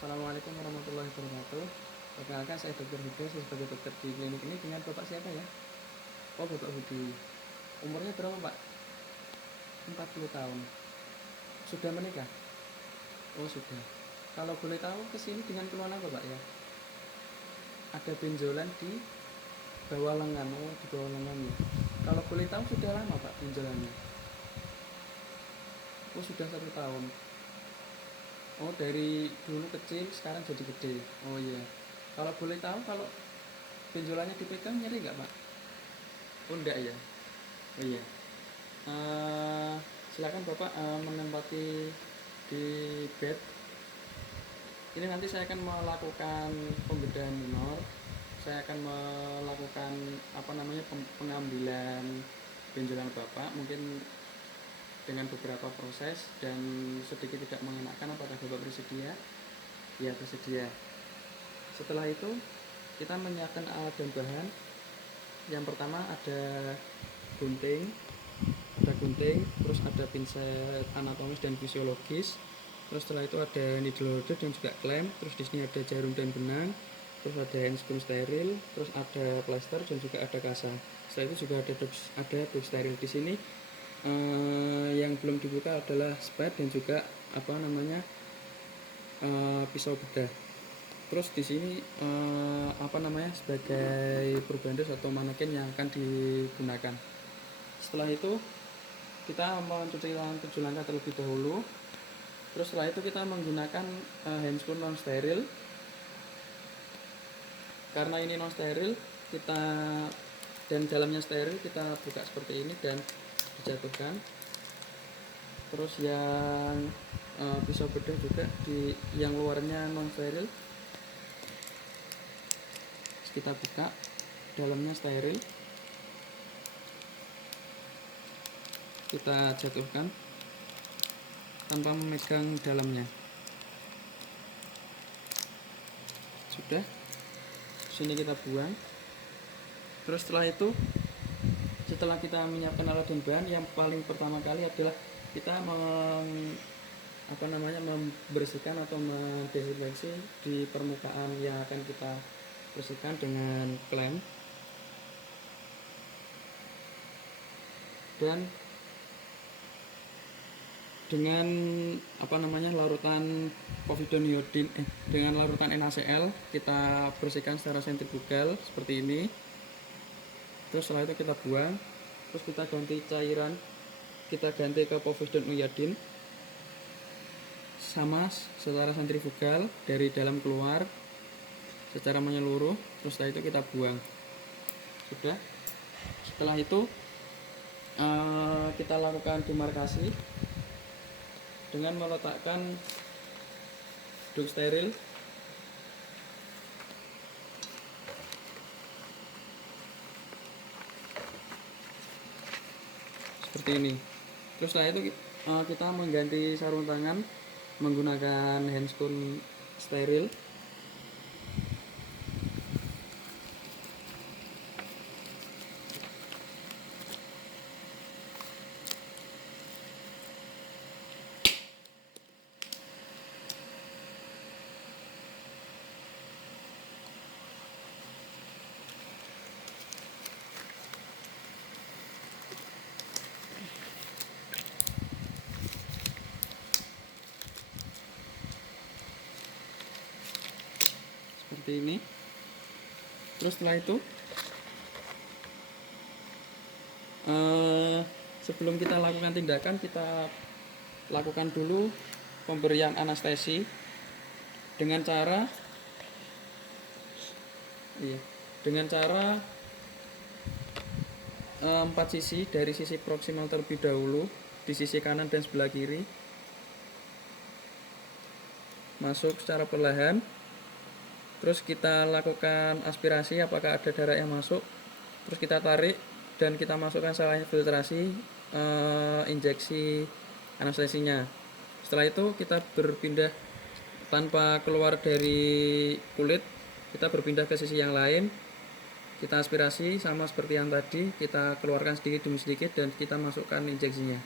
Assalamualaikum warahmatullahi wabarakatuh. Perkenalkan, saya Dr. Huda, saya sebagai dokter di klinik ini dengan Bapak siapa ya? Oh, Bapak Budi. Umurnya berapa, Pak? 40 tahun. Sudah menikah? Oh, sudah. Kalau boleh tahu kesini dengan keluhan apa, Pak ya? Ada benjolan di bawah lengan. Oh, di bawah lengannya. Kalau boleh tahu sudah lama, Pak, benjolannya? Oh, sudah 1 tahun. Oh, dari dulu kecil sekarang jadi gede. Oh iya. Kalau boleh tahu, kalau benjolannya dipegang nyeri nggak, Pak? Oh, enggak ya. Oh iya. Eh, Silakan Bapak menempati di bed. Ini nanti saya akan melakukan pembedahan minor. Saya akan melakukan pengambilan benjolan Bapak, mungkin dengan beberapa proses dan sedikit tidak mengenakan. Apakah Bapak bersedia? Ya, bersedia. Setelah itu kita menyiapkan alat dan bahan. Yang pertama gunting, terus ada pinset anatomis dan fisiologis, terus setelah itu ada needle holder dan juga klem, terus di sini ada jarum dan benang, terus ada handscrew steril, terus ada plaster dan juga ada kasa. Setelah itu juga ada box steril. Di sini yang belum dibuka adalah spade dan juga pisau bedah. Terus di sini sebagai probandos atau manekin yang akan digunakan. Setelah itu kita mencuci tangan 7 langkah terlebih dahulu. Terus setelah itu kita menggunakan handscrew non steril. Karena ini non steril, kita dan dalamnya steril, kita buka seperti ini dan dijatuhkan. Terus yang pisau bedah juga yang luarnya non steril, kita buka, dalamnya steril, kita jatuhkan tanpa memegang dalamnya. Sudah, sini kita buang. Terus setelah kita menyiapkan alat dan bahan, yang paling pertama kali adalah kita membersihkan atau mendesinfeksi di permukaan yang akan kita bersihkan dengan klem dan dengan larutan povidone iodine dengan larutan NaCl. Kita bersihkan secara sentrifugal seperti ini. Terus setelah itu kita buang, terus kita ganti cairan, kita ganti ke povidone iodine sama secara sentrifugal dari dalam keluar secara menyeluruh. Terus setelah itu kita buang. Sudah. Setelah itu kita lakukan demarkasi dengan meletakkan duk steril seperti ini. Terus setelah itu kita mengganti sarung tangan menggunakan handscrew steril. Seperti ini. Terus setelah itu sebelum kita lakukan tindakan, kita lakukan dulu pemberian anestesi dengan cara 4 sisi. Dari sisi proksimal terlebih dahulu, di sisi kanan dan sebelah kiri, masuk secara perlahan. Terus kita lakukan aspirasi apakah ada darah yang masuk, terus kita tarik dan kita masukkan salah filtrasi injeksi anestesinya. Setelah itu kita berpindah tanpa keluar dari kulit, kita berpindah ke sisi yang lain, kita aspirasi sama seperti yang tadi, kita keluarkan sedikit demi sedikit dan kita masukkan injeksinya.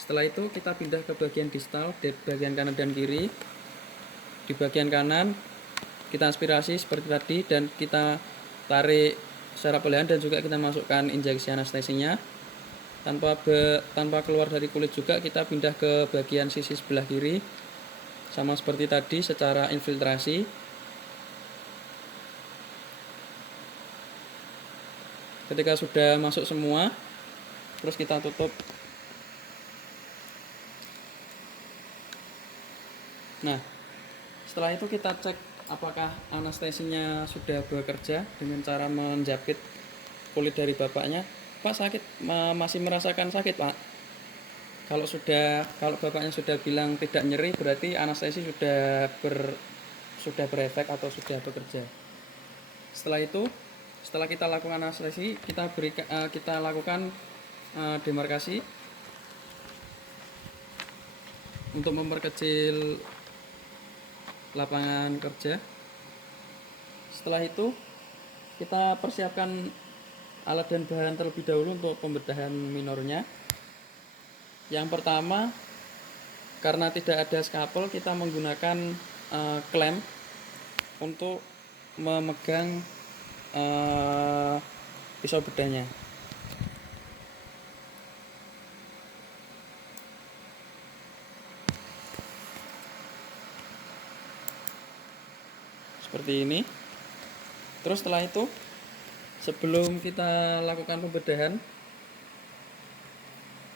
Setelah itu kita pindah ke bagian distal, bagian kanan dan kiri. di bagian kanan kita aspirasi seperti tadi, dan kita tarik secara perlahan, dan juga kita masukkan injeksi anestesinya tanpa keluar dari kulit juga. Kita pindah ke bagian sisi sebelah kiri sama seperti tadi secara infiltrasi. Ketika sudah masuk semua, terus kita tutup. Nah, setelah itu kita cek apakah anestesinya sudah bekerja dengan cara menjapit kulit dari bapaknya. Pak, sakit? Masih merasakan sakit, Pak? Kalau bapaknya sudah bilang tidak nyeri, berarti anestesi sudah berefek atau sudah bekerja. Setelah kita lakukan anestesi, kita lakukan demarkasi untuk memperkecil lapangan kerja. Setelah itu kita persiapkan alat dan bahan terlebih dahulu untuk pembedahan minornya. Yang pertama, karena tidak ada skapel, kita menggunakan klem untuk memegang pisau bedahnya. Seperti ini. Terus setelah itu, sebelum kita lakukan pembedahan,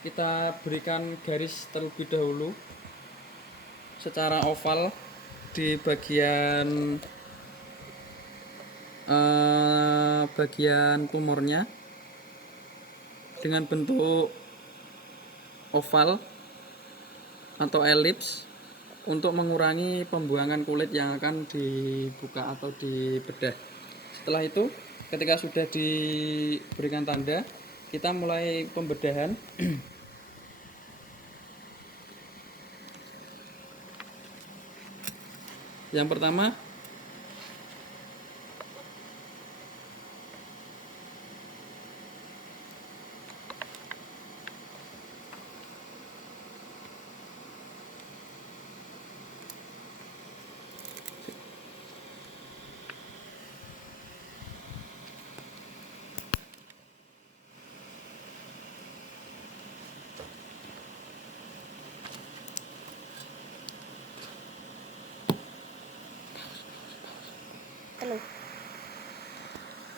kita berikan garis terlebih dahulu secara oval di bagian tumornya dengan bentuk oval atau elips untuk mengurangi pembuangan kulit yang akan dibuka atau dibedah. Setelah itu, ketika sudah diberikan tanda, kita mulai pembedahan. Yang pertama,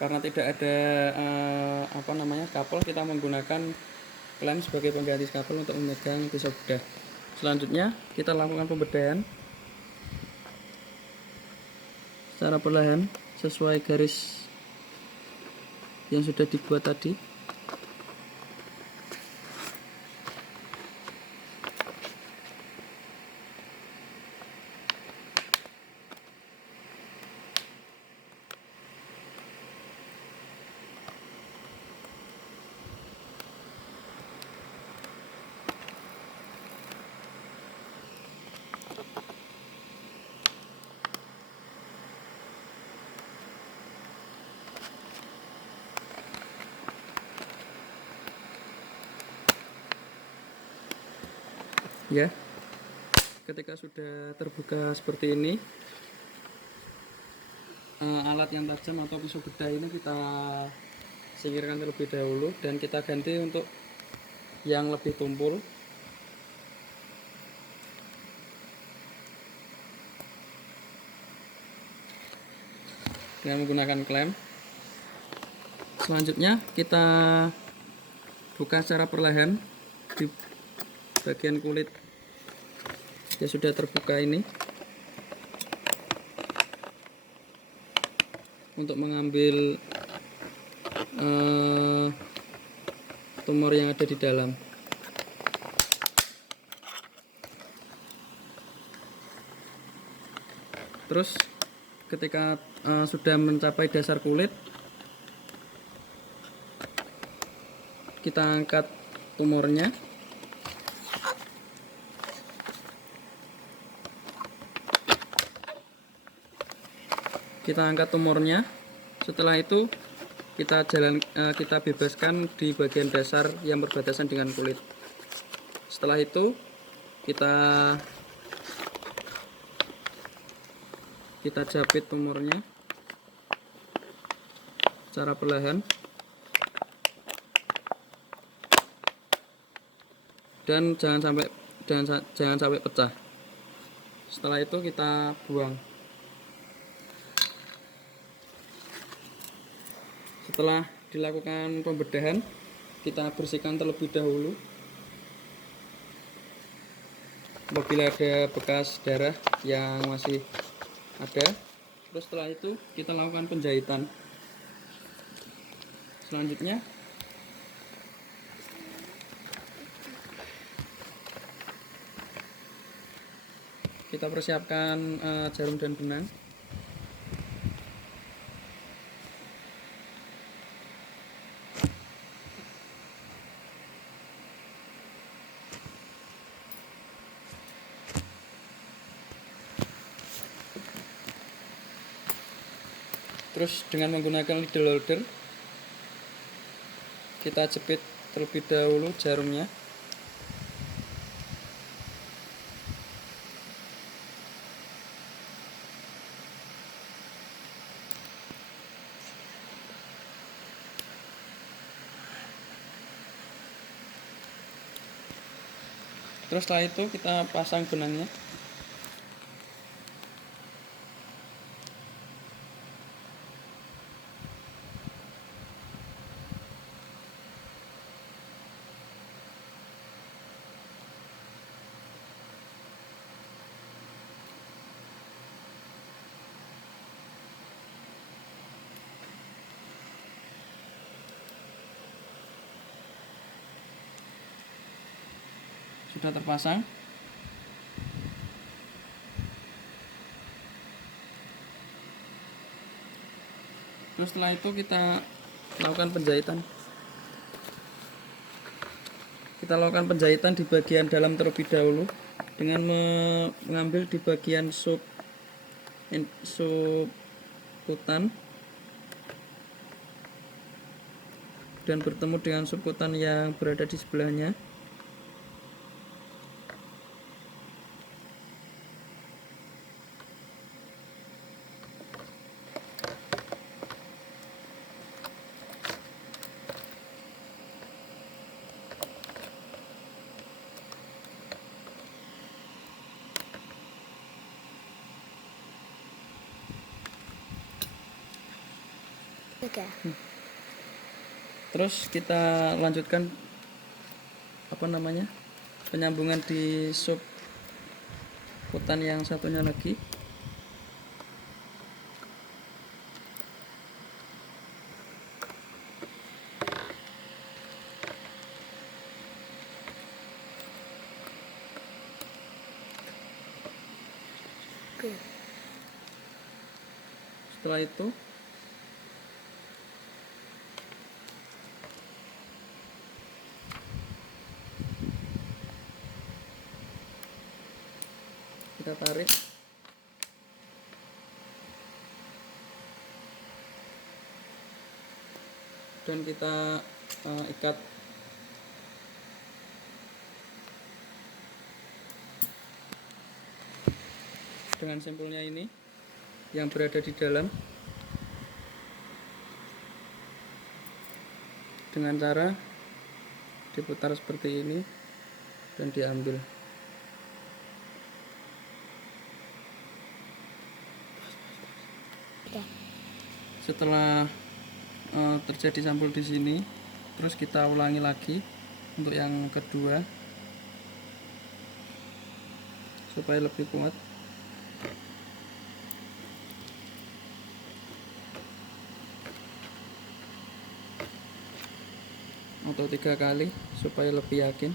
karena tidak ada skapel, kita menggunakan klem sebagai pengganti skapel untuk memegang pisau bedah. Selanjutnya kita lakukan pembedahan secara perlahan sesuai garis yang sudah dibuat tadi. Ya, ketika sudah terbuka seperti ini, alat yang tajam atau pisau bedah ini kita singkirkan terlebih dahulu, dan kita ganti untuk yang lebih tumpul. Dengan menggunakan klem. Selanjutnya kita buka secara perlahan di bagian kulit yang sudah terbuka ini untuk mengambil tumor yang ada di dalam. Terus ketika sudah mencapai dasar kulit, kita angkat tumornya. Setelah itu kita bebaskan di bagian dasar yang berbatasan dengan kulit. Setelah itu kita kita jepit tumornya secara perlahan dan jangan sampai pecah. Setelah itu kita buang. Setelah dilakukan pembedahan, kita bersihkan terlebih dahulu. Apabila ada bekas darah yang masih ada, terus setelah itu kita lakukan penjahitan. Selanjutnya kita persiapkan jarum dan benang. Terus dengan menggunakan needle holder kita jepit terlebih dahulu jarumnya. Terus setelah itu kita pasang benangnya. Sudah terpasang. Terus setelah itu kita lakukan penjahitan. Kita lakukan penjahitan di bagian dalam terlebih dahulu dengan mengambil di bagian sub kutan dan bertemu dengan sub kutan yang berada di sebelahnya. Terus kita lanjutkan penyambungan di sub kutan yang satunya lagi. Setelah itu kita tarik dan kita ikat dengan simpulnya ini yang berada di dalam dengan cara diputar seperti ini dan diambil. Setelah terjadi sampul di sini, terus kita ulangi lagi untuk yang kedua supaya lebih kuat. Atau 3 kali supaya lebih yakin.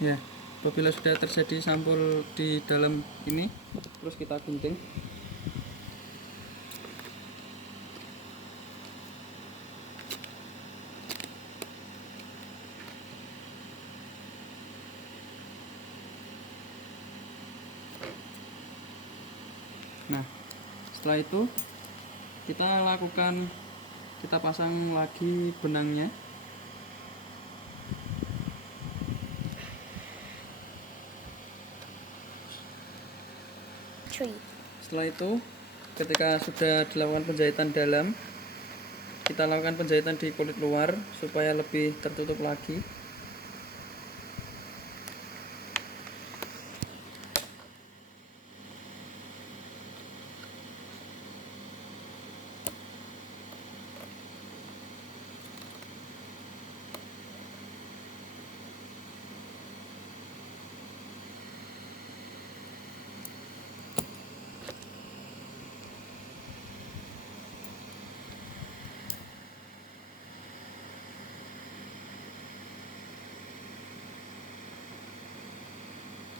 Ya, apabila sudah terjadi sampul di dalam ini, terus kita gunting. Nah, setelah itu kita pasang lagi benangnya. Setelah itu ketika sudah dilakukan penjahitan dalam, kita lakukan penjahitan di kulit luar supaya lebih tertutup lagi.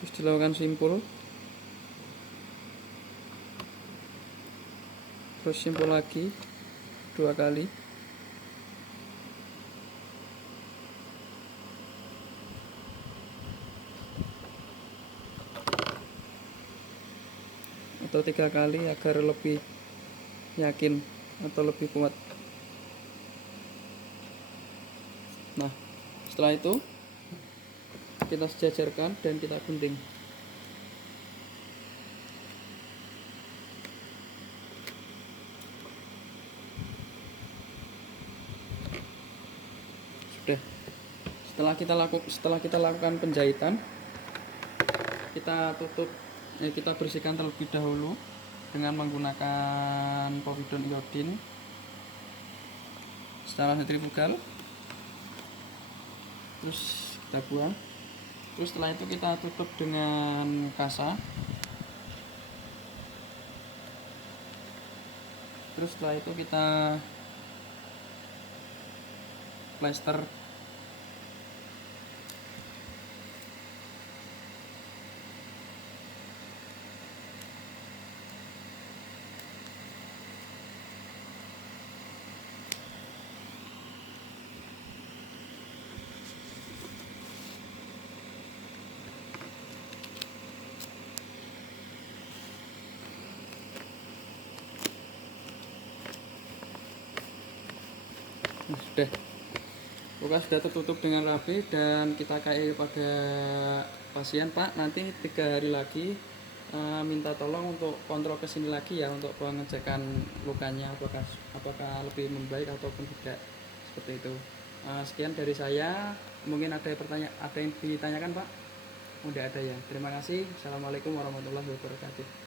Terus dilakukan simpul, terus simpul lagi 2 kali. Atau 3 kali agar lebih yakin atau lebih kuat. Nah, setelah itu kita sejajarkan dan kita gunting. Sudah. Setelah kita lakukan penjahitan, kita bersihkan terlebih dahulu dengan menggunakan povidon iodin secara sentrifugal. Terus kita buang. Terus setelah itu kita tutup dengan kasa. Terus setelah itu kita plester. Nah, sudah tertutup dengan rapi dan kita KI pada pasien, Pak, nanti 3 hari lagi minta tolong untuk kontrol ke sini lagi ya, untuk pengecekan lukanya apakah lebih membaik ataupun tidak, seperti itu. Sekian dari saya. Mungkin ada yang ditanyakan, Pak? Udah ada ya. Terima kasih. Assalamualaikum warahmatullahi wabarakatuh.